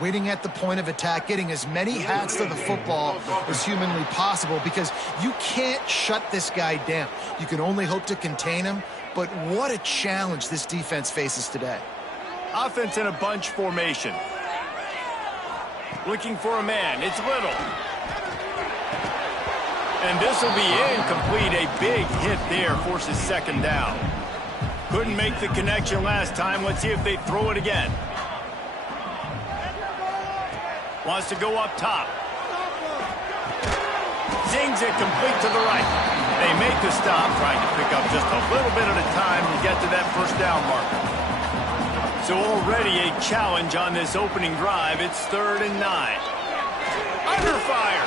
winning at the point of attack, getting as many hats to the football as humanly possible, because you can't shut this guy down. You can only hope to contain him, but what a challenge this defense faces today. Offense in a bunch formation. Looking for a man. It's Little. And this will be incomplete. A big hit there forces second down. Couldn't make the connection last time. Let's see if they throw it again. Wants to go up top. Zings it complete to the right. They make the stop, trying to pick up just a little bit at a time to get to that first down marker. So already a challenge on this opening drive. It's 3rd and 9. Under fire.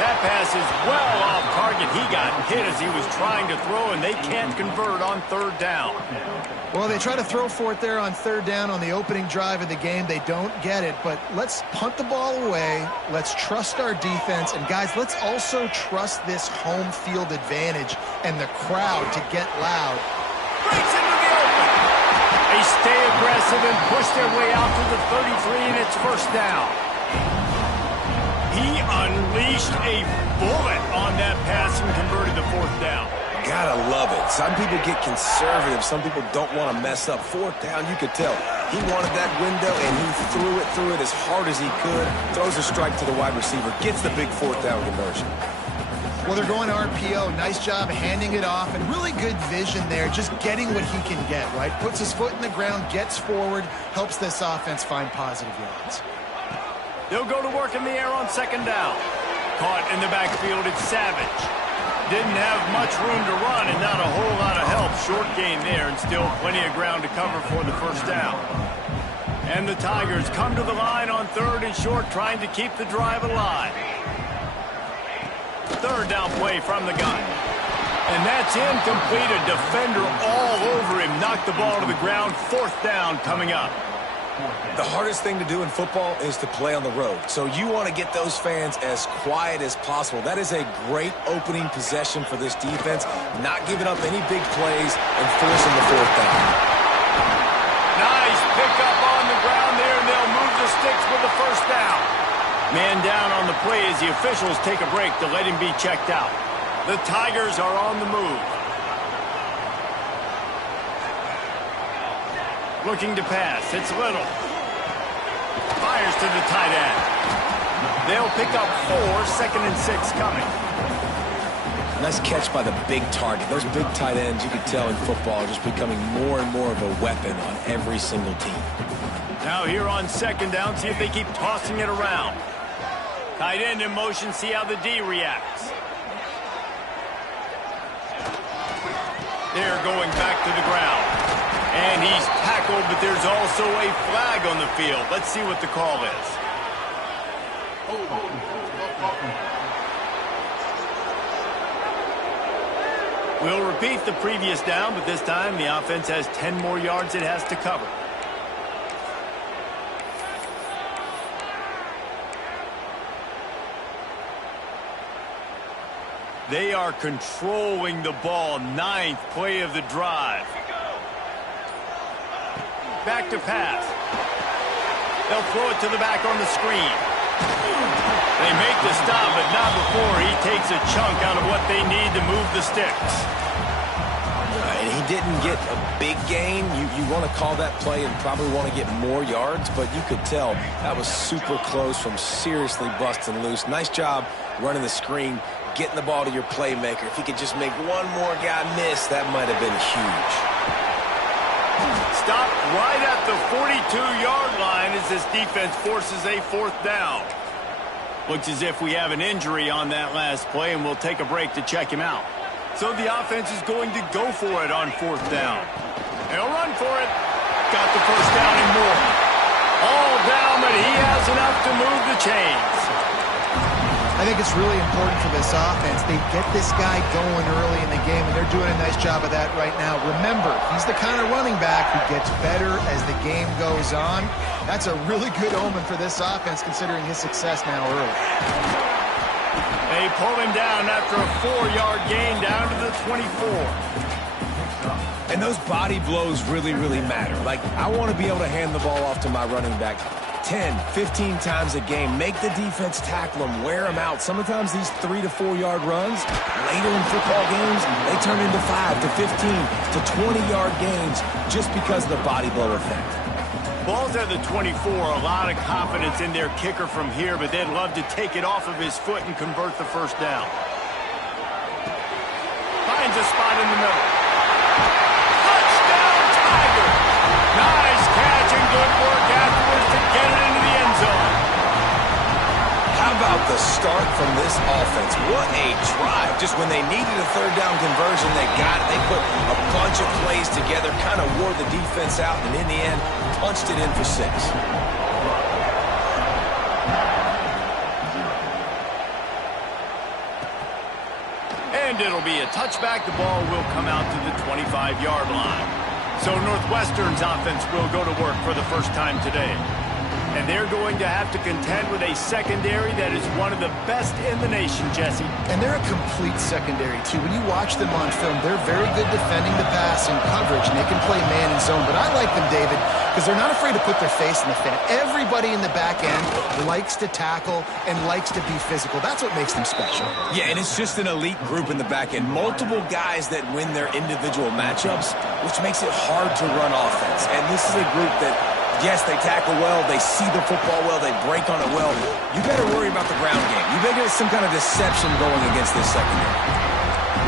That pass is well off target. He got hit as he was trying to throw, and they can't convert on 3rd down. Well, they try to throw for it there on 3rd down on the opening drive of the game. They don't get it, but let's punt the ball away. Let's trust our defense. And, guys, let's also trust this home field advantage and the crowd to get loud. Breaks into the open. They stay aggressive and push their way out to the 33, and it's first down. He unleashed a bullet on that pass and converted the 4th down. Gotta love it. Some people get conservative. Some people don't want to mess up. 4th down, you could tell. He wanted that window, and he threw it as hard as he could. Throws a strike to the wide receiver. Gets the big 4th down conversion. Well, they're going RPO. Nice job handing it off, and really good vision there, just getting what he can get, right? Puts his foot in the ground, gets forward, helps this offense find positive yards. They'll go to work in the air on 2nd down. Caught in the backfield, it's Savage. Didn't have much room to run and not a whole lot of help. Short gain there and still plenty of ground to cover for the first down. And the Tigers come to the line on 3rd and short, trying to keep the drive alive. 3rd down play from the gun. And that's incomplete. A defender all over him. Knocked the ball to the ground. 4th down coming up. The hardest thing to do in football is to play on the road. So you want to get those fans as quiet as possible. That is a great opening possession for this defense. Not giving up any big plays and forcing the 4th down. Nice pickup on the ground there, and they'll move the sticks with the first down. Man down on the play as the officials take a break to let him be checked out. The Tigers are on the move. Looking to pass. It's Little. Fires to the tight end. They'll pick up 4, 2nd and 6 coming. Nice catch by the big target. Those big tight ends, you can tell in football, are just becoming more and more of a weapon on every single team. Now here on 2nd down, see if they keep tossing it around. Tight end in motion, see how the D reacts. They're going back to the ground. And he's tackled, but there's also a flag on the field. Let's see what the call is. We'll repeat the previous down, but this time the offense has 10 more yards it has to cover. They are controlling the ball. 9th play of the drive. Back to pass. They'll throw it to the back on the screen. They make the stop, but not before he takes a chunk out of what they need to move the sticks. And he didn't get a big gain. You want to call that play and probably want to get more yards, but you could tell that was super close from seriously busting loose. Nice job running the screen, getting the ball to your playmaker. If he could just make one more guy miss, that might have been huge. Stopped right at the 42-yard line as this defense forces a 4th down. Looks as if we have an injury on that last play, and we'll take a break to check him out. So the offense is going to go for it on 4th down. They'll run for it. Got the first down and more. All down, but he has enough to move the chains. I think it's really important for this offense. They get this guy going early in the game, and they're doing a nice job of that right now. Remember, he's the kind of running back who gets better as the game goes on. That's a really good omen for this offense, considering his success now early. They pull him down after a 4-yard gain down to the 24. And those body blows really, really matter. Like, I want to be able to hand the ball off to my running back 10, 15 times a game. Make the defense tackle them, wear them out. Sometimes these 3 to 4 yard runs, later in football games, they turn into 5 to 15 to 20-yard gains just because of the body blow effect. Ball's at the 24, a lot of confidence in their kicker from here, but they'd love to take it off of his foot and convert the first down. Finds a spot in the middle. Touchdown, Tiger! Nice catch and good work afterwards to get it into the end zone. How about the start from this offense? What a drive. Just when they needed a third down conversion, they got it. They put a bunch of plays together, kind of wore the defense out, and in the end, punched it in for 6. And it'll be a touchback. The ball will come out to the 25-yard line. So Northwestern's offense will go to work for the first time today. And they're going to have to contend with a secondary that is one of the best in the nation, Jesse. And they're a complete secondary, too. When you watch them on film, they're very good defending the pass and coverage, and they can play man and zone. But I like them, David, because they're not afraid to put their face in the fan. Everybody in the back end likes to tackle and likes to be physical. That's what makes them special. Yeah, and it's just an elite group in the back end. Multiple guys that win their individual matchups, which makes it hard to run offense. And this is a group that, yes, they tackle well, they see the football well, they break on it well. You better worry about the ground game. You better get some kind of deception going against this secondary.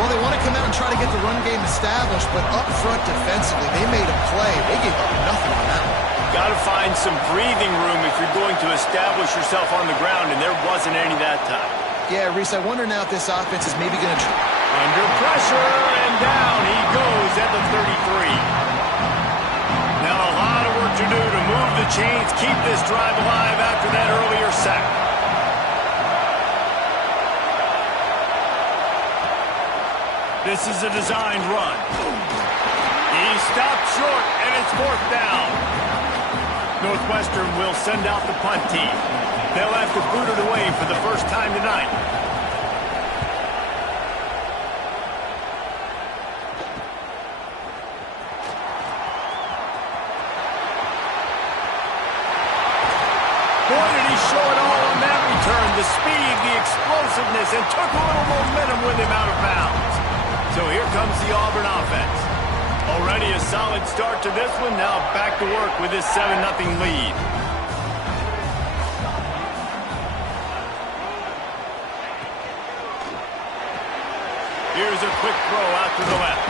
Well, they want to come out and try to get the run game established, but up front defensively, they made a play. They gave up nothing on that one. Got to find some breathing room if you're going to establish yourself on the ground, and there wasn't any that time. Yeah, Reese, I wonder now if this offense is maybe going to try. Under pressure, and down he goes at the 33. Now a lot of work to do to move the chains, keep this drive alive after that earlier sack. This is a designed run. He stopped short, and it's 4th down. Northwestern will send out the punt team. They'll have to boot it away for the first time tonight. Boy, did he show it all on that return. The speed, the explosiveness, and took a little momentum with him out of bounds. So here comes the Auburn offense. Already a solid start to this one. Now back to work with this 7-0 lead. Here's a quick throw out to the left.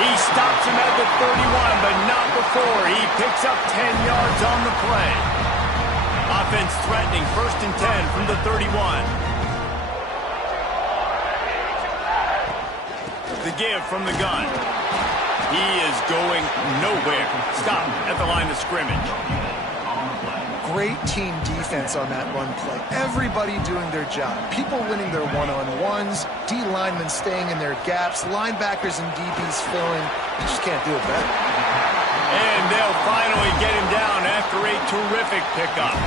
He stops him at the 31, but not before. He picks up 10 yards on the play. Offense threatening, 1st and 10 from the 31. The give from the gun. He is going nowhere. Stop at the line of scrimmage. Great team defense on that run play. Everybody doing their job. People winning their one-on-ones, D linemen staying in their gaps, linebackers and DBs filling. You just can't do it better. And they'll finally get him down after a terrific pickup.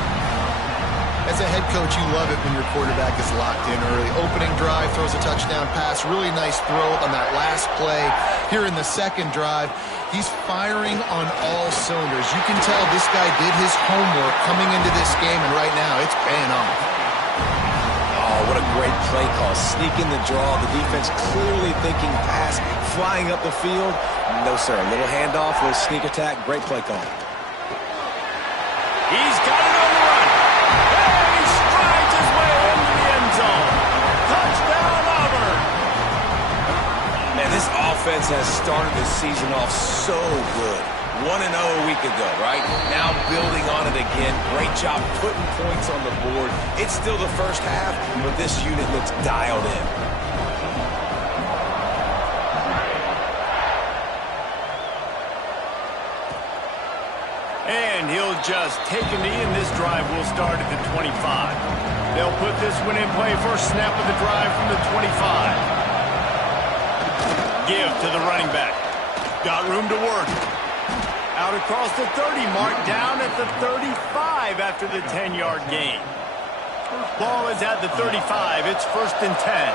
As a head coach, you love it when your quarterback is locked in early. Opening drive, throws a touchdown pass. Really nice throw on that last play. Here in the second drive, he's firing on all cylinders. You can tell this guy did his homework coming into this game, and right now it's paying off. Oh, what a great play call. Sneaking the draw. The defense clearly thinking pass, flying up the field. No, sir. A little handoff, a little sneak attack. Great play call. He's got it on the run. And he strides his way into the end zone. Touchdown, Auburn. Man, this offense has started the season off so good. 1-0 a week ago, right? Now building on it again. Great job putting points on the board. It's still the first half, but this unit looks dialed in. And he'll just take a knee, and this drive will start at the 25. They'll put this one in play. First snap of the drive from the 25. Give to the running back. Got room to work. Out across the 30, marked down at the 35 after the 10-yard gain. Ball is at the 35. It's 1st and 10.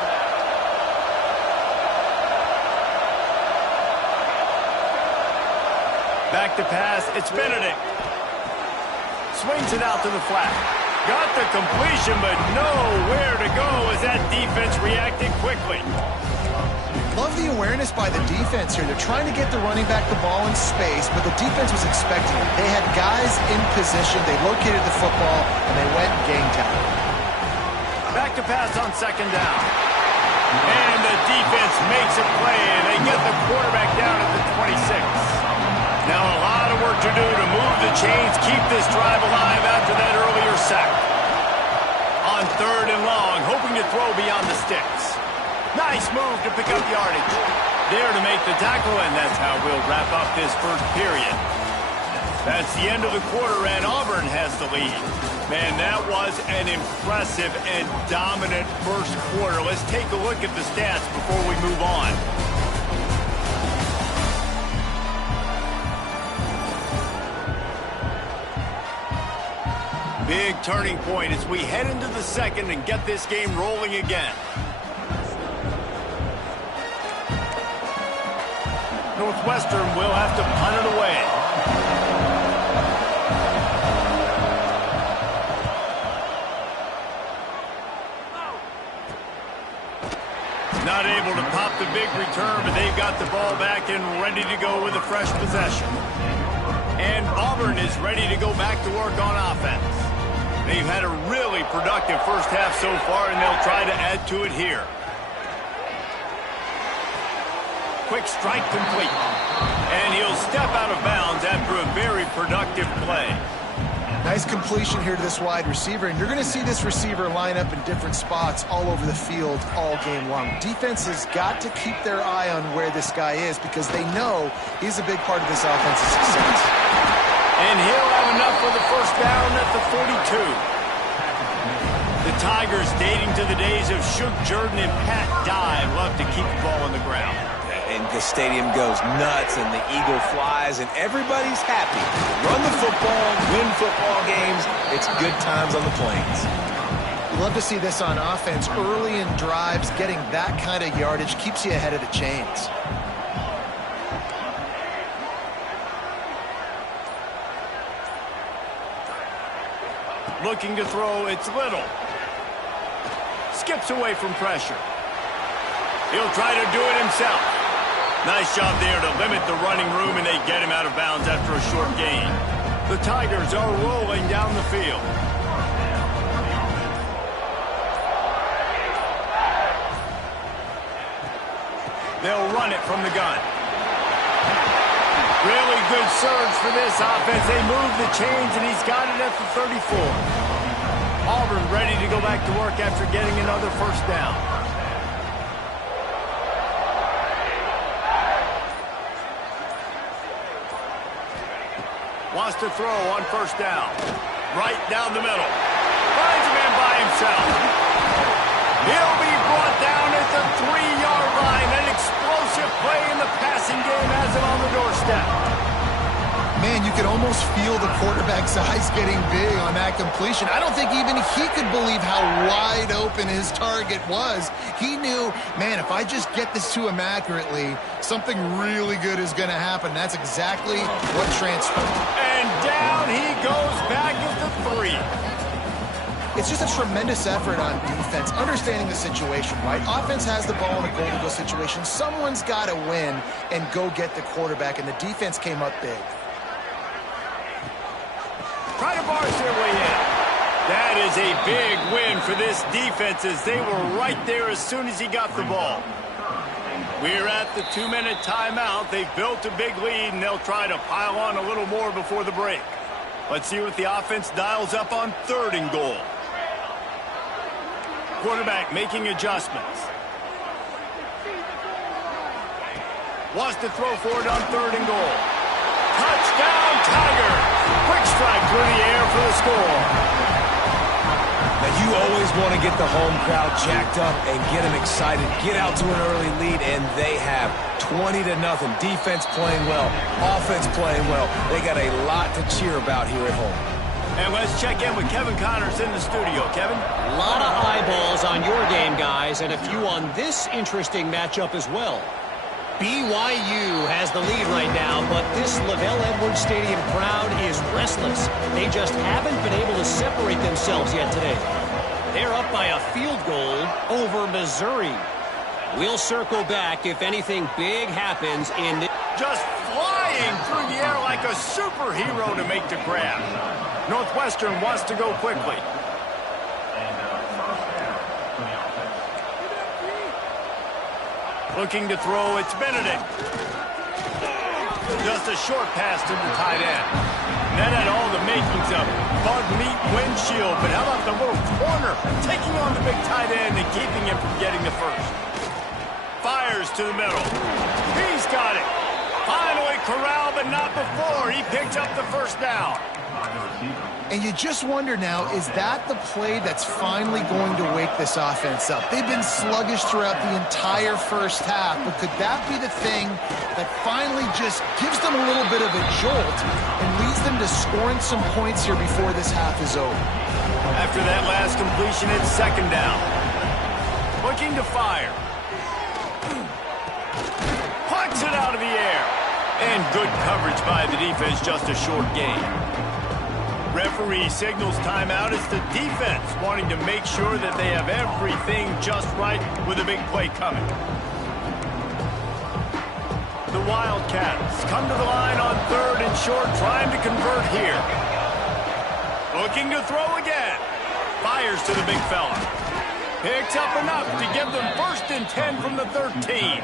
Back to pass. It's Benedict. swings it out to the flat. Got the completion, but nowhere to go as that defense reacted quickly. Love the awareness by the defense here. They're trying to get the running back the ball in space, but the defense was expecting it. They had guys in position. They located the football, and they went and gang tackle. Back to pass on second down. And the defense makes a play, and they get the quarterback down at the 26. Now a lot of work to do to move the chains, keep this drive alive after that earlier sack. On third and long, hoping to throw beyond the sticks. Nice move to pick up yardage. There to make the tackle, and that's how we'll wrap up this first period. That's the end of the quarter, and Auburn has the lead. Man, that was an impressive and dominant first quarter. Let's take a look at the stats before we move on. Big turning point as we head into the second and get this game rolling again. Northwestern will have to punt it away. Not able to pop the big return, but they've got the ball back and ready to go with a fresh possession. And Auburn is ready to go back to work on offense. They've had a really productive first half so far, and they'll try to add to it here. Quick strike complete. And he'll step out of bounds after a very productive play. Nice completion here to this wide receiver, and you're going to see this receiver line up in different spots all over the field all game long. Defense has got to keep their eye on where this guy is because they know he's a big part of this offensive success. And he'll have enough for the first down at the 42. The Tigers, dating to the days of Shook Jordan and Pat Dye, love to keep the ball on the ground. And the stadium goes nuts, and the eagle flies, and everybody's happy. Run the football, win football games. It's good times on the plains. You love to see this on offense. Early in drives, getting that kind of yardage keeps you ahead of the chains. Looking to throw, it's Little. Skips away from pressure. He'll try to do it himself. Nice job there to limit the running room, and they get him out of bounds after a short gain. The Tigers are rolling down the field. They'll run it from the gun. Really good surge for this offense. They move the chains, and he's got it at the 34. Auburn ready to go back to work after getting another first down. Wants to throw on first down. Right down the middle. Finds a man by himself. He'll be brought down at the 3-yard line. An explosive play in the passing game has him on the doorstep. Man, you could almost feel the quarterback's eyes getting big on that completion. I don't think even he could believe how wide open his target was. He knew, man, if I just get this to him accurately, something really good is going to happen. That's exactly what transpired. And down he goes back at the 3. It's just a tremendous effort on defense, understanding the situation, right? Offense has the ball in a goal-to-go situation. Someone's got to win and go get the quarterback, and the defense came up big. Try to bars their way in. That is a big win for this defense as they were right there as soon as he got the ball. We're at the 2-minute timeout. They've built a big lead, and they'll try to pile on a little more before the break. Let's see what the offense dials up on 3rd and goal. Quarterback making adjustments. Wants to throw for it on 3rd and goal. Touchdown, Tigers! Quick strike through the air for the score. Now, you always want to get the home crowd jacked up and get them excited. Get out to an early lead, and they have 20-0. Defense playing well, offense playing well. They got a lot to cheer about here at home. And let's check in with Kevin Connors in the studio. Kevin? A lot of eyeballs on your game, guys, and a few on this interesting matchup as well. BYU has the lead right now, but this Lavelle Edwards Stadium crowd is restless. They just haven't been able to separate themselves yet today. They're up by a field goal over Missouri. We'll circle back if anything big happens in the... Just flying through the air like a superhero to make the grab. Northwestern wants to go quickly. Looking to throw, it's Benedict. Just a short pass to the tight end. And that had all the makings of bug meat windshield, but how about the little corner taking on the big tight end and keeping him from getting the first? Fires to the middle. He's got it. Finally corralled, but not before. He picked up the first down. And you just wonder now, is that the play that's finally going to wake this offense up? They've been sluggish throughout the entire first half, but could that be the thing that finally just gives them a little bit of a jolt and leads them to scoring some points here before this half is over? After that last completion, it's second down. Looking to fire. Pucks it out of the air. And good coverage by the defense, just a short gain. Referee signals timeout. It's the defense wanting to make sure that they have everything just right with a big play coming. The Wildcats come to the line on third and short, trying to convert here. Looking to throw again. Fires to the big fella. Picks up enough to give them 1st and 10 from the 13.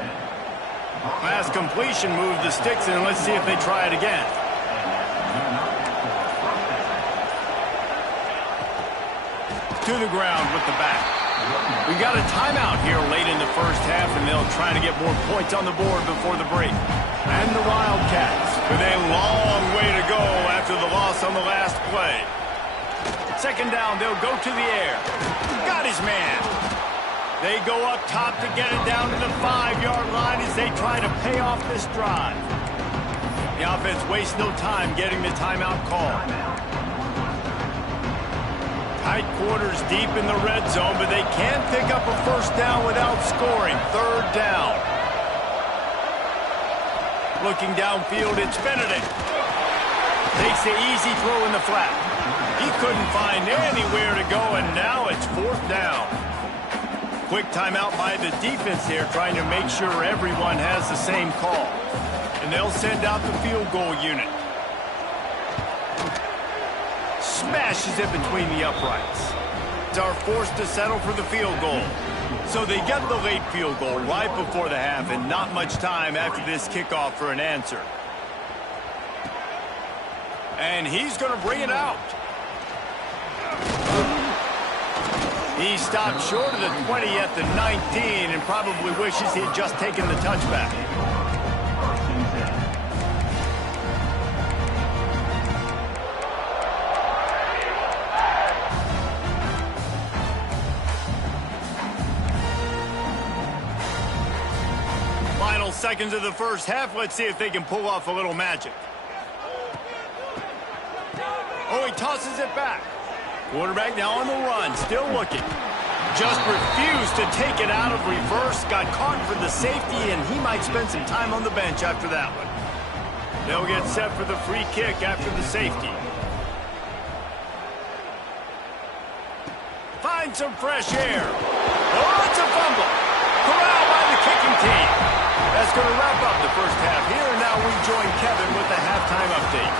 Last completion moved the sticks in. Let's see if they try it again. To the ground with the back. We got a timeout here late in the first half, and they'll try to get more points on the board before the break. And the Wildcats with a long way to go after the loss on the last play. Second down, they'll go to the air. Got his man. They go up top to get it down to the 5-yard line as they try to pay off this drive. The offense wastes no time getting the timeout called. Tight quarters deep in the red zone, but they can't pick up a first down without scoring. Third down. Looking downfield, it's Benedict. Takes the easy throw in the flat. He couldn't find anywhere to go, and now it's 4th down. Quick timeout by the defense here, trying to make sure everyone has the same call. And they'll send out the field goal unit. Smashes it between the uprights. Are forced to settle for the field goal. So they get the late field goal right before the half, and not much time after this kickoff for an answer. And he's going to bring it out. He stopped short of the 20 at the 19 and probably wishes he had just taken the touchback. Final seconds of the first half. Let's see if they can pull off a little magic. Oh, he tosses it back. Quarterback now on the run, still looking. Just refused to take it out of reverse. Got caught for the safety, and he might spend some time on the bench after that one. They'll get set for the free kick after the safety. Find some fresh air. Oh, it's a fumble. Corralled by the kicking team. That's going to wrap up the first half here, and now we join Kevin with the halftime update.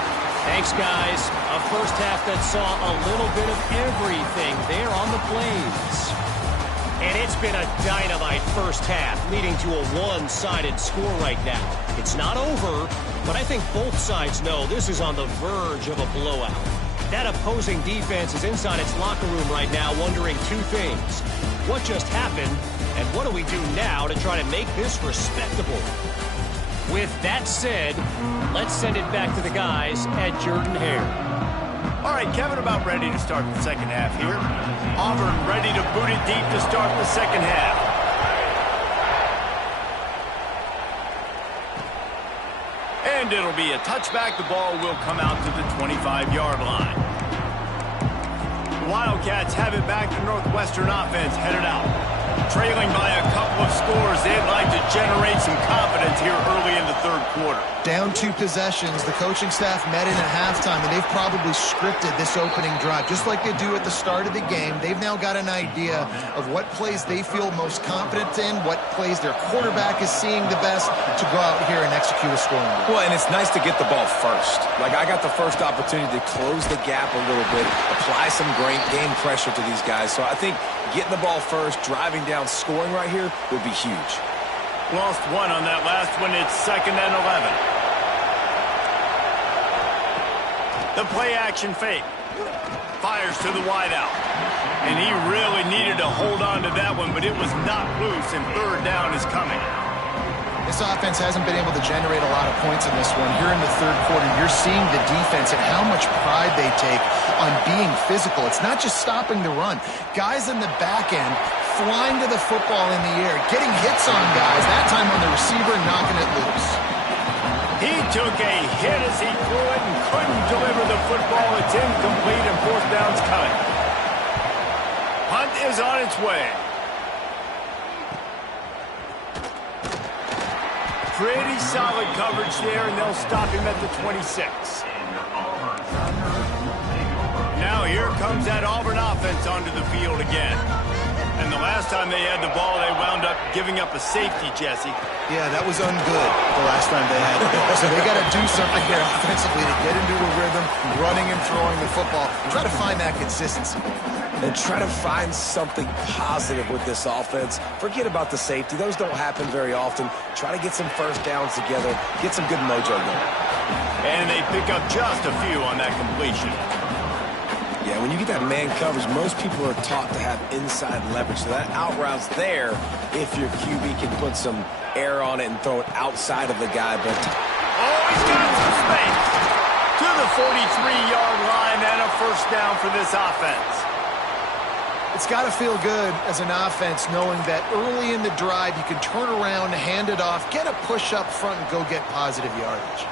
Thanks, guys. A first half that saw a little bit of everything there on the Plains. And it's been a dynamite first half, leading to a one-sided score right now. It's not over, but I think both sides know this is on the verge of a blowout. That opposing defense is inside its locker room right now wondering two things. What just happened, and what do we do now to try to make this respectable? With that said, let's send it back to the guys at Jordan-Hare. All right, Kevin, about ready to start the second half here. Auburn ready to boot it deep to start the second half. And it'll be a touchback. The ball will come out to the 25-yard line. The Wildcats have it back. The Northwestern offense headed out. trailing by a couple of scores. They'd like to generate some confidence here early in the third quarter. Down 2 possessions. The coaching staff met in at halftime, and they've probably scripted this opening drive. Just like they do at the start of the game, they've now got an idea of what plays they feel most confident in, what plays their quarterback is seeing the best to go out here and execute a scoring drive. Well, and it's nice to get the ball first. Like, I got the first opportunity to close the gap a little bit, apply some great game pressure to these guys. So I think getting the ball first, driving down, scoring right here would be huge. Lost 1 on that last one. It's 2nd and 11. The play action fake. Fires to the wideout. And he really needed to hold on to that one, but it was not loose, and third down is coming. This offense hasn't been able to generate a lot of points in this one. Here in the third quarter, you're seeing the defense and how much pride they take on being physical. It's not just stopping the run. Guys in the back end flying to the football in the air, getting hits on guys, that time on the receiver, knocking it loose. He took a hit as he threw it and couldn't deliver the football. It's incomplete, and fourth down's coming. Punt is on its way. Pretty solid coverage there, and they'll stop him at the 26. Now here comes that Auburn offense onto the field again. And the last time they had the ball, they wound up giving up a safety, Jesse. Yeah, that was ungood the last time they had the ball. So they got to do something here offensively to get into a rhythm, running and throwing the football, and try to find that consistency. And try to find something positive with this offense. Forget about the safety. Those don't happen very often. Try to get some first downs together, get some good mojo going. And they pick up just a few on that completion. Yeah, when you get that man coverage, most people are taught to have inside leverage. So that out route's there if your QB can put some air on it and throw it outside of the guy. But oh, he's got some space. To the 43-yard line and a first down for this offense. It's got to feel good as an offense knowing that early in the drive you can turn around, hand it off, get a push up front, and go get positive yardage.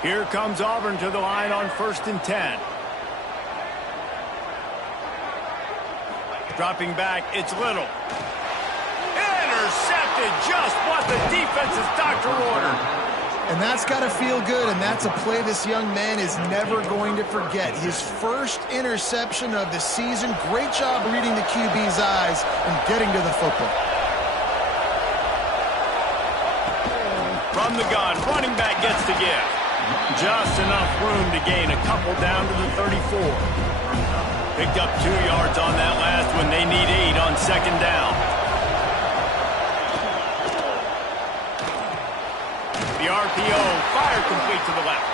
Here comes Auburn to the line on 1st and 10. Dropping back, it's Little. Intercepted, just what the defense's doctor ordered. And that's got to feel good, and that's a play this young man is never going to forget. His first interception of the season. Great job reading the QB's eyes and getting to the football. From the gun, running back gets to give. Just enough room to gain a couple down to the 34. Picked up 2 yards on that last one. They need 8 on 2nd down. The RPO, fire complete to the left.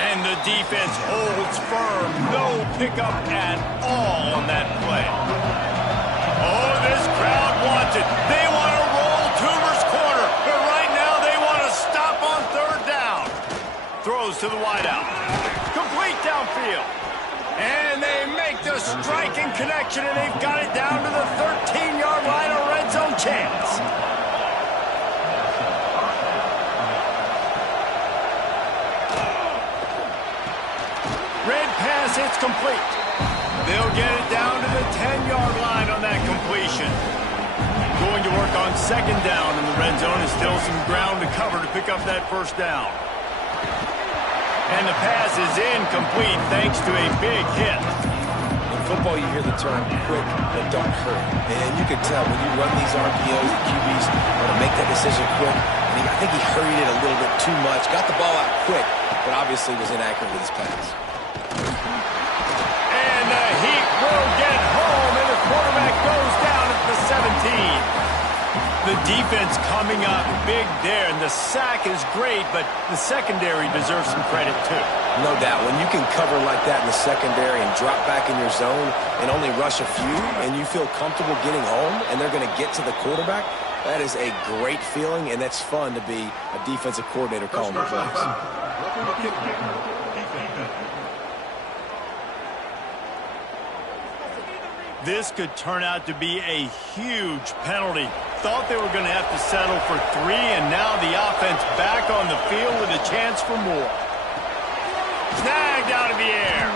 And the defense holds firm. No pickup at all on that play. Oh, this crowd wants it. They want to roll Toomer's corner. But right now they want to stop on 3rd down. Throws to the wideout. Complete downfield. And they make the striking connection, and they've got it down to the 13-yard line, a red zone chance. Red pass, it's complete. They'll get it down to the 10-yard line on that completion. Going to work on 2nd down in the red zone, and still some ground to cover to pick up that first down. And the pass is incomplete thanks to a big hit. in football, you hear the term quick but don't hurt. And you can tell when you run these RPOs, the QBs want to make that decision quick. And I think he hurried it a little bit too much. Got the ball out quick, but obviously was inaccurate with his pass. And the Heat will get home, and the quarterback goes down at the 17. The defense coming up big there, and the sack is great, but the secondary deserves some credit too. No doubt. When you can cover like that in the secondary and drop back in your zone and only rush a few, and you feel comfortable getting home, and they're going to get to the quarterback, that is a great feeling, and that's fun to be a defensive coordinator calling the plays. This could turn out to be a huge penalty. Thought they were going to have to settle for 3, and now the offense back on the field with a chance for more. Snagged out of the air,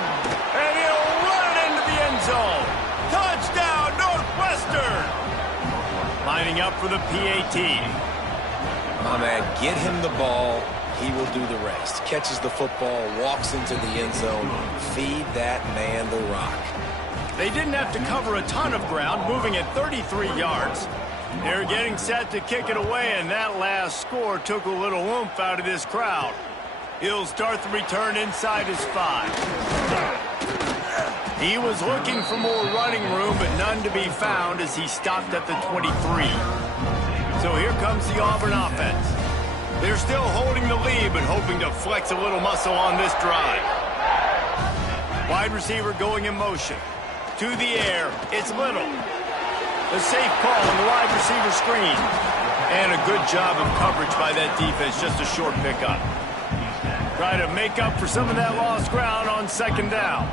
and he'll run it into the end zone. Touchdown, Northwestern! lining up for the PAT. My man, get him the ball. He will do the rest. Catches the football, walks into the end zone. Feed that man the rock. They didn't have to cover a ton of ground, moving at 33 yards. They're getting set to kick it away, and that last score took a little oomph out of this crowd. He'll start the return inside his 5. He was looking for more running room, but none to be found as he stopped at the 23. So here comes the Auburn offense. They're still holding the lead, but hoping to flex a little muscle on this drive. Wide receiver going in motion. To the air, it's Little. The safe call on the wide receiver screen. And a good job of coverage by that defense, just a short pickup. Try to make up for some of that lost ground on second down.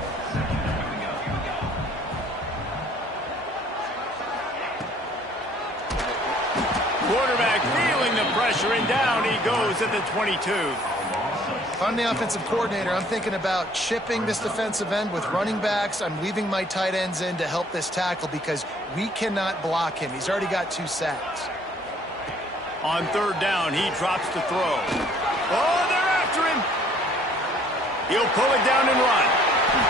Quarterback feeling the pressure, and down he goes at the 22. If I'm the offensive coordinator, I'm thinking about chipping this defensive end with running backs. I'm leaving my tight ends in to help this tackle because we cannot block him. He's already got 2 sacks. On third down, he drops to throw. Oh, they're after him. He'll pull it down and run.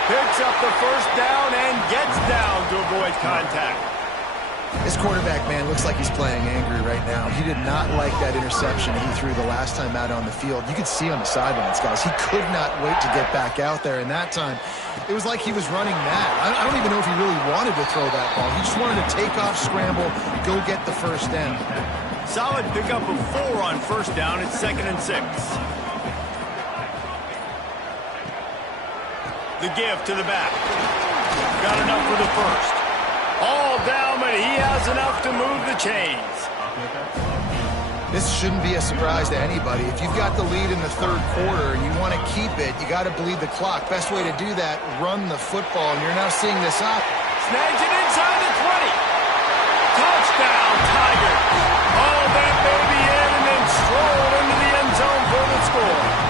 Picks up the first down and gets down to avoid contact. This quarterback, man, looks like he's playing angry right now. He did not like that interception he threw the last time out on the field. You could see on the sidelines, guys. He could not wait to get back out there, and that time it was like he was running mad. I don't even know if he really wanted to throw that ball. He just wanted to take off, scramble, go get the first down. Solid pickup of 4 on first down. It's 2nd and 6. The give to the back. Got enough for the first. All down, but he has enough to move the chains. This shouldn't be a surprise to anybody. If you've got the lead in the third quarter and you want to keep it, you got to bleed the clock. Best way to do that, run the football, and you're now seeing this up. Snags it inside the 20. Touchdown, Tiger. Haul that baby in and then stroll into the end zone for the score.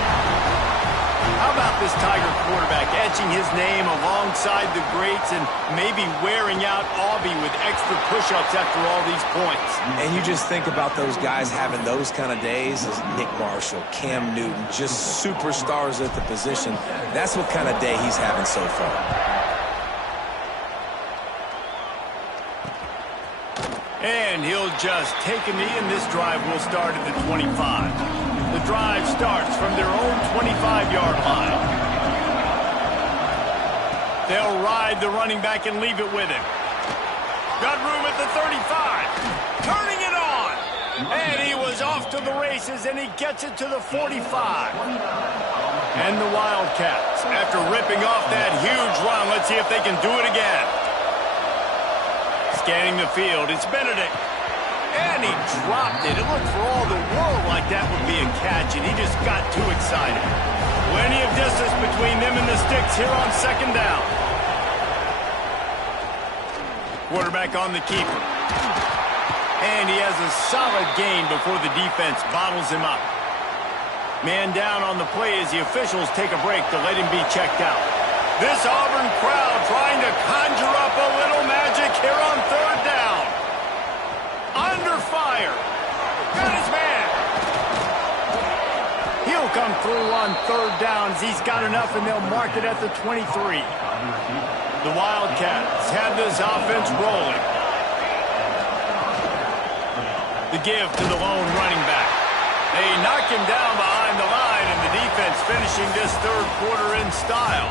How about this Tiger quarterback etching his name alongside the greats and maybe wearing out Aubie with extra push-ups after all these points? And you just think about those guys having those kind of days as Nick Marshall, Cam Newton, just superstars at the position. That's what kind of day he's having so far. And he'll just take a knee, and this drive will start at the 25. The drive starts from their own 25-yard line. They'll ride the running back and leave it with him. Got room at the 35. Turning it on. And he was off to the races, and he gets it to the 45. And the Wildcats, after ripping off that huge run, let's see if they can do it again. Scanning the field, it's Benedict. And he dropped it. It looked for all the world like that would be a catch, and he just got too excited. Plenty of distance between them and the sticks here on second down. Quarterback on the keeper. And he has a solid gain before the defense bottles him up. Man down on the play as the officials take a break to let him be checked out. This Auburn crowd trying to conjure up a little magic here on third down. Under fire. Got his man. He'll come through on third downs. He's got enough, and they'll mark it at the 23. The Wildcats have this offense rolling. The give to the lone running back. They knock him down behind the line, and the defense finishing this third quarter in style.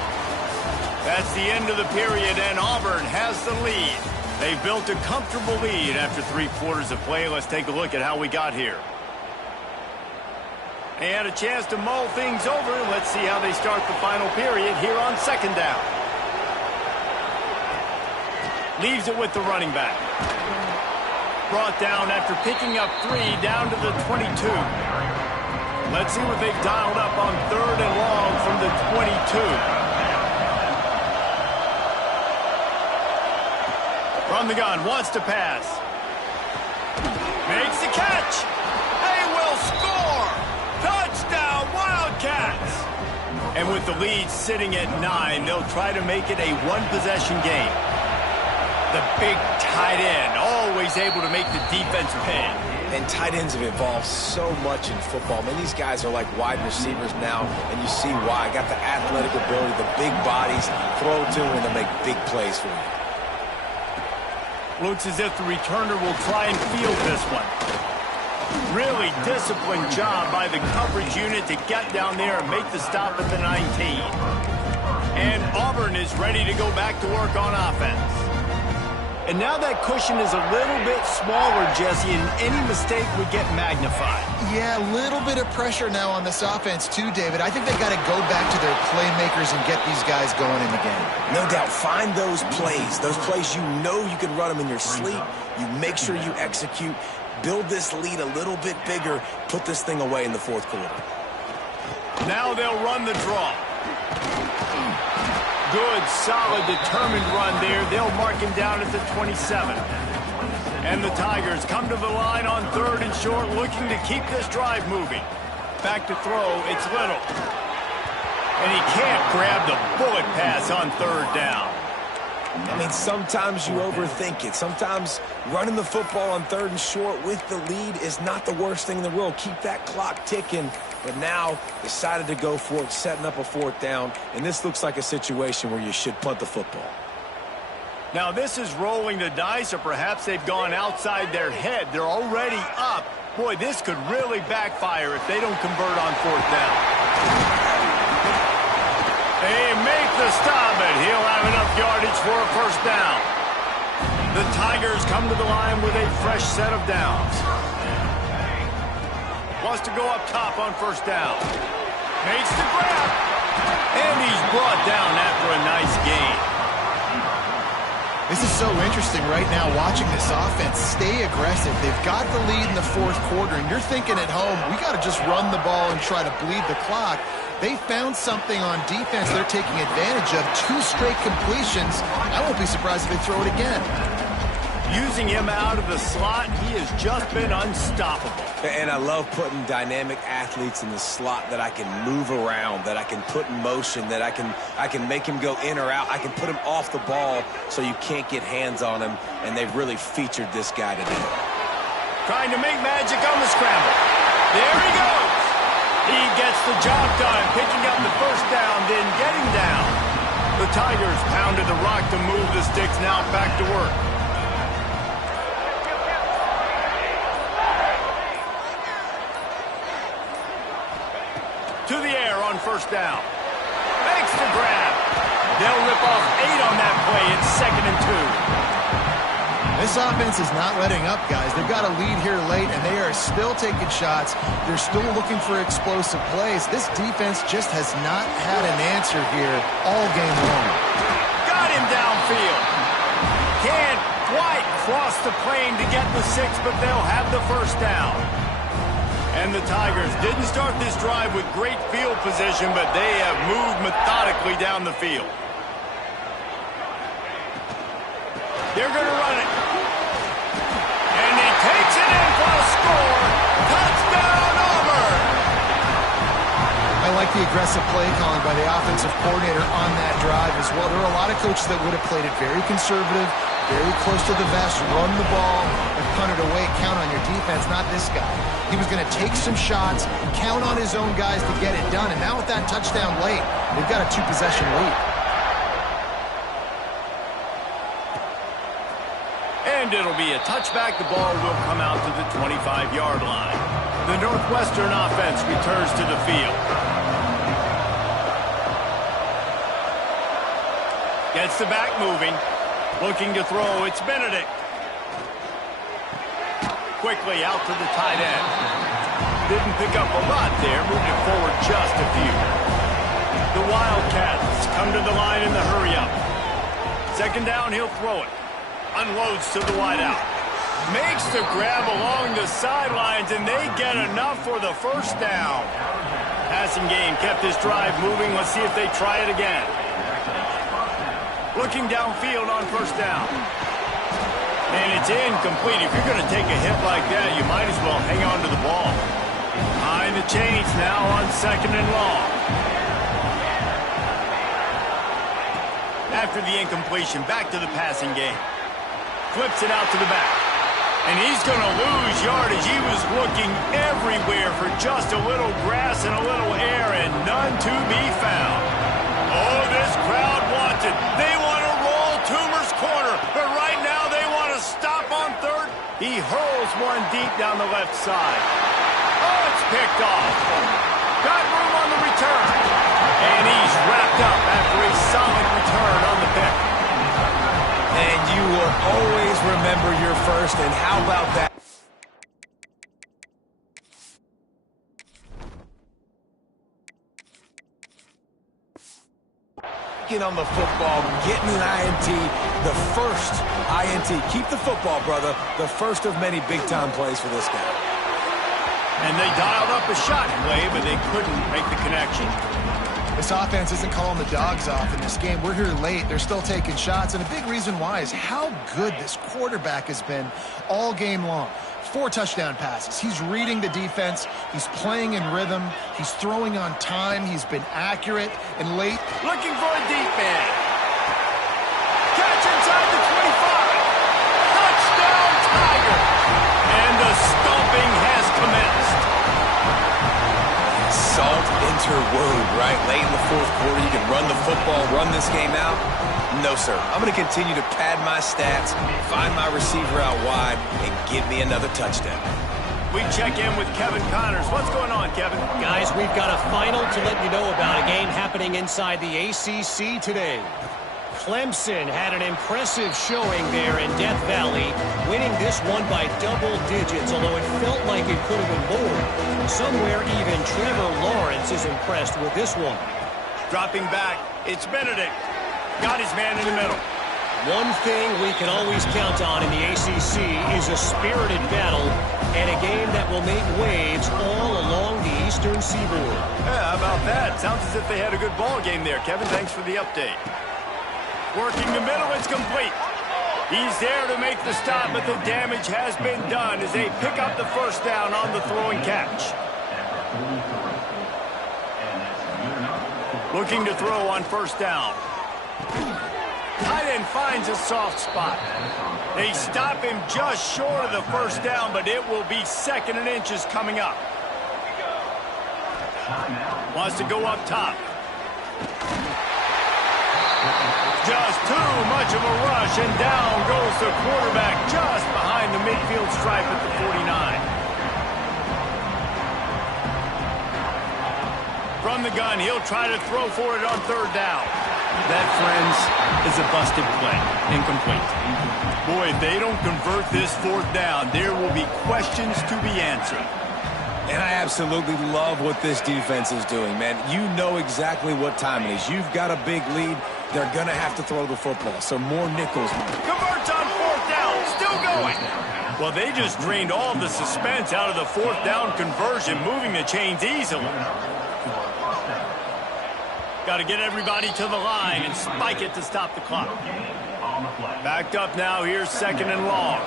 That's the end of the period, and Auburn has the lead. They built a comfortable lead after 3 quarters of play. Let's take a look at how we got here. They had a chance to mull things over. Let's see how they start the final period here on second down. Leaves it with the running back. Brought down after picking up 3 down to the 22. Let's see what they've dialed up on third and long from the 22. From the gun, wants to pass. Makes the catch. They will score. Touchdown, Wildcats. And with the lead sitting at 9, they'll try to make it a one-possession game. The Big tight end, always able to make the defensive end. And tight ends have evolved so much in football. Man, these guys are like wide receivers now, and you see why. Got the athletic ability, the big bodies, throw to them, and they'll make big plays for you. Looks as if the returner will try and field this one. Really disciplined job by the coverage unit to get down there and make the stop at the 19. And Auburn is ready to go back to work on offense. And now that cushion is a little bit smaller, Jesse, and any mistake would get magnified. Yeah, a little bit of pressure now on this offense too, David. I think they got to go back to their playmakers and get these guys going in the game. No doubt. Find those plays you know you can run them in your sleep. You make sure you execute. Build this lead a little bit bigger. Put this thing away in the fourth quarter. Now they'll run the draw. Good, solid, determined run there. They'll mark him down at the 27. And the Tigers come to the line on 3rd and short, looking to keep this drive moving. Back to throw, it's Little. And he can't grab the bullet pass on 3rd down. I mean, sometimes you overthink it. Sometimes running the football on 3rd and short with the lead is not the worst thing in the world. Keep that clock ticking. But now decided to go for it, setting up a 4th down. And this looks like a situation where you should punt the football. Now this is rolling the dice, or perhaps they've gone outside their head. They're already up. Boy, this could really backfire if they don't convert on 4th down. They make the stop, and he'll have enough yardage for a 1st down. The Tigers come to the line with a fresh set of downs. Wants to go up top on 1st down. Makes the grab. And he's brought down after a nice gain. This is so interesting right now, watching this offense stay aggressive. They've got the lead in the 4th quarter, and you're thinking at home, we got to just run the ball and try to bleed the clock. They found something on defense they're taking advantage of. 2 straight completions. I won't be surprised if they throw it again. Using him out of the slot, he has just been unstoppable. And I love putting dynamic athletes in the slot that I can move around, that I can put in motion, that I can make him go in or out. I can put him off the ball so you can't get hands on him, and they've really featured this guy today. Trying to make magic on the scramble. There he goes. He gets the job done, picking up the 1st down, then getting down. The Tigers pounded the rock to move the sticks, now back to work. To the air on 1st down. Makes the grab. They'll rip off 8 on that play. It's 2nd and 2. This offense is not letting up, guys. They've got a lead here late, and they are still taking shots. They're still looking for explosive plays. This defense just has not had an answer here all game long. Got him downfield. Can't quite cross the plane to get the 6, but they'll have the 1st down. And the Tigers didn't start this drive with great field position, but they have moved methodically down the field. They're going to run it. And he takes it in for a score. Touchdown, Auburn! I like the aggressive play calling by the offensive coordinator on that drive as well. There are a lot of coaches that would have played it very conservative, very close to the vest, run the ball, and punt it away, count on your defense, not this guy. He was going to take some shots, count on his own guys to get it done, and now with that touchdown late, they've got a 2-possession lead. And it'll be a touchback. The ball will come out to the 25-yard line. The Northwestern offense returns to the field. Gets the back moving. Looking to throw, it's Benedict. Quickly out to the tight end. Didn't pick up a lot there, moved it forward just a few. The Wildcats come to the line in the hurry-up. 2nd down, he'll throw it. Unloads to the wideout. Makes the grab along the sidelines, and they get enough for the 1st down. Passing game kept this drive moving. Let's see if they try it again. Looking downfield on 1st down. And it's incomplete. If you're going to take a hit like that, you might as well hang on to the ball. Behind the chains now on 2nd and long. After the incompletion, back to the passing game. Flips it out to the back. And he's going to lose yardage. He was looking everywhere for just a little grass and a little air, and none to be found. Oh, this crowd wants it. They want to roll Toomer's corner, but right now they want to stop on third. He hurls one deep down the left side. Oh, it's picked off. Got room on the return. And he's wrapped up after a solid return on the pick. And you will always remember your first, and how about that? Get on the football, getting an INT, the first INT. Keep the football, brother. The first of many big-time plays for this guy. And they dialed up a shot play, but they couldn't make the connection. This offense isn't calling the dogs off in this game. We're here late. They're still taking shots, and a big reason why is how good this quarterback has been all game long. 4 touchdown passes. He's reading the defense. He's playing in rhythm. He's throwing on time. He's been accurate and late. Looking for a deep man. Catch inside the 25. Touchdown, Tiger. And the stomping has commenced. Salt into wound, right? Late in the fourth quarter, you can run the football, run this game out. No, sir. I'm going to continue to pad my stats, find my receiver out wide, and give me another touchdown. We check in with Kevin Connors. What's going on, Kevin? Guys, we've got a final to let you know about, a game happening inside the ACC today. Clemson had an impressive showing there in Death Valley, winning this one by double digits, although it felt like it could have been more. Somewhere even Trevor Lawrence is impressed with this one. Dropping back, it's Benedict. Got his man in the middle. One thing we can always count on in the ACC is a spirited battle and a game that will make waves all along the Eastern Seaboard. Yeah, how about that? Sounds as if they had a good ball game there, Kevin. Thanks for the update. Working the middle, it's complete. He's there to make the stop, but the damage has been done as they pick up the first down on the throwing catch. Looking to throw on first down. Tight end finds a soft spot. They stop him just short of the first down, but it will be 2nd and inches coming up. Wants to go up top. Just too much of a rush, and down goes the quarterback just behind the midfield stripe at the 49. From the gun, he'll try to throw for it on 3rd down. That, friends, is a busted play. Incomplete. Boy, if they don't convert this 4th down, there will be questions to be answered. And I absolutely love what this defense is doing, man. You know exactly what time it is. You've got a big lead. They're going to have to throw the football. So more nickels. Converts on 4th down. Still going. Well, they just drained all the suspense out of the 4th down conversion, moving the chains easily. Got to get everybody to the line and spike it to stop the clock. Backed up now. Here's 2nd and long.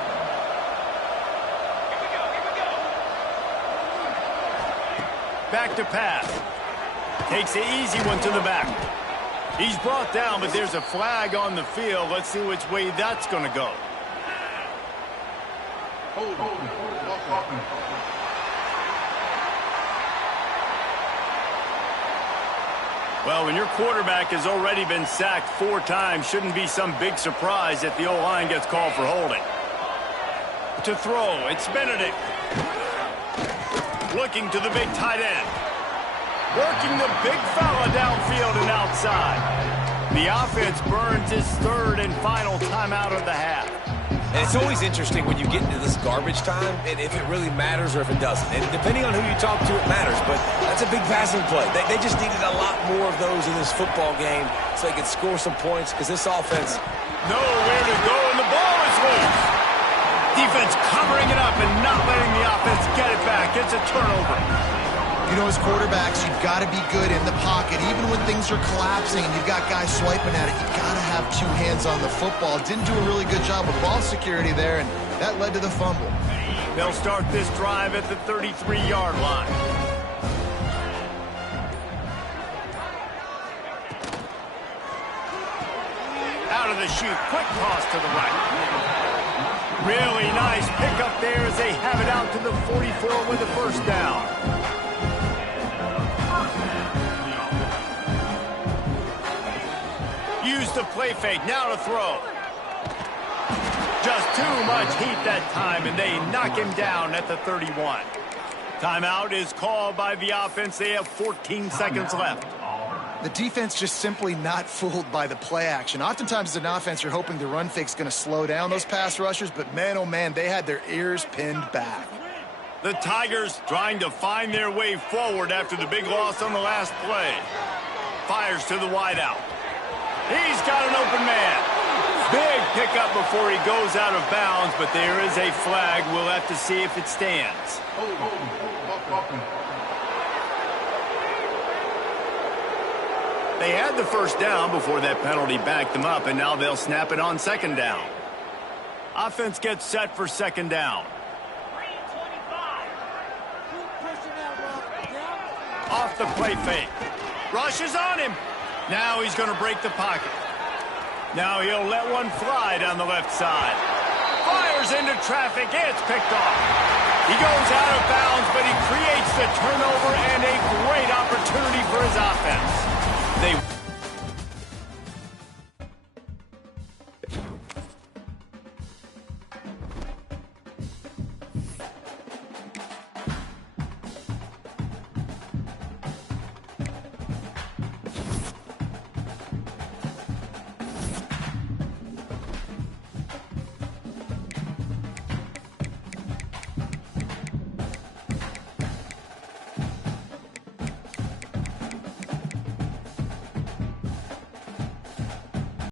Back to pass. Takes the easy one to the back. He's brought down, but there's a flag on the field. Let's see which way that's going to go. Well, when your quarterback has already been sacked 4 times, shouldn't be some big surprise if the O-line gets called for holding. To throw, it's Benedict. Looking to the big tight end. Working the big fella downfield and outside. The offense burns its 3rd and final timeout of the half. And it's always interesting when you get into this garbage time, and if it really matters or if it doesn't. And depending on who you talk to, it matters. But that's a big passing play. They just needed a lot more of those in this football game so they could score some points, because this offense... Nowhere to go, and the ball is loose. Defense covering it up and not letting the offense get it back. It's a turnover. You know, as quarterbacks, you've got to be good in the pocket. Even when things are collapsing and you've got guys swiping at it, you've got to have 2 hands on the football. Didn't do a really good job of ball security there, and that led to the fumble. They'll start this drive at the 33-yard line. Out of the chute, quick toss to the right. Really nice pickup there as they have it out to the 44 with the first down. Use the play fake, now to throw. Just too much heat that time, and they knock him down at the 31. Timeout is called by the offense. They have 14 seconds left. The defense just simply not fooled by the play action. Oftentimes as an offense, you're hoping the run fake's going to slow down those pass rushers, but man, oh man, they had their ears pinned back. The Tigers trying to find their way forward after the big loss on the last play. Fires to the wideout. He's got an open man. Big pickup before he goes out of bounds, but there is a flag. We'll have to see if it stands. They had the first down before that penalty backed them up, and now they'll snap it on second down. Offense gets set for second down. Off the play fake. Rush is on him. Now he's going to break the pocket. Now he'll let one fly down the left side. Fires into traffic. It's picked off. He goes out of bounds, but he creates the turnover and a great opportunity for his offense. They